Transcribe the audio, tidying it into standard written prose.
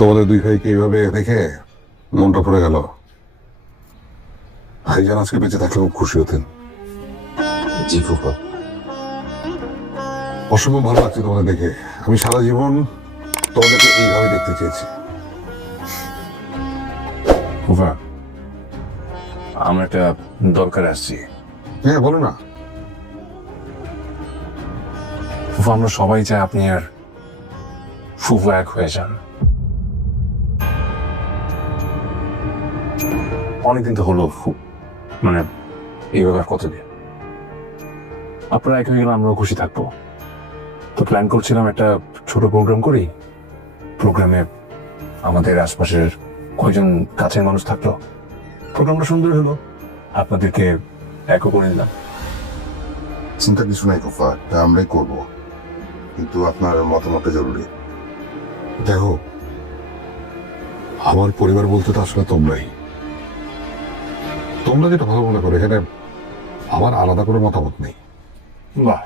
তোমাদের দুই ভাইকে এইভাবে দেখে মনটা পড়ে গেল। ভাইজান আজকে বেঁচে থাকলে খুব খুশি হতেন। জি ফুফা। অসম্ভব ভালো লাগছে তোমাদের দেখে। আমি সারা জীবন তোমাদেরকে এইভাবে দেখতে চেয়েছি। ফুফা, আমরা একটা দরকার আসছি। হ্যাঁ, বলো না। ফুফা, আমরা সবাই চাই আপনি আর ফুফা এক হয়ে যান। অনেকদিন তো হলো মানে এইভাবে আর কতদিন। আপনারা এক হয়ে গেলে আমরাও খুশি থাকবো। তো প্ল্যান করছিলাম একটা ছোট প্রোগ্রাম করি। প্রোগ্রামে আমাদের আশপাশের কয়জন কাছের মানুষ থাকলো, প্রোগ্রামটা সুন্দর হলো, আপনাদেরকে একও করে দিলাম। চিন্তা কিছু নাই কোফা, তা আমরাই করবো, কিন্তু আপনার মতামতটা জরুরি। দেখো, আমার পরিবার বলতে তো আসলে তোমরা যেটা ভালো মনে করো, এখানে আমার আলাদা করে মতামত নেই। বাহ,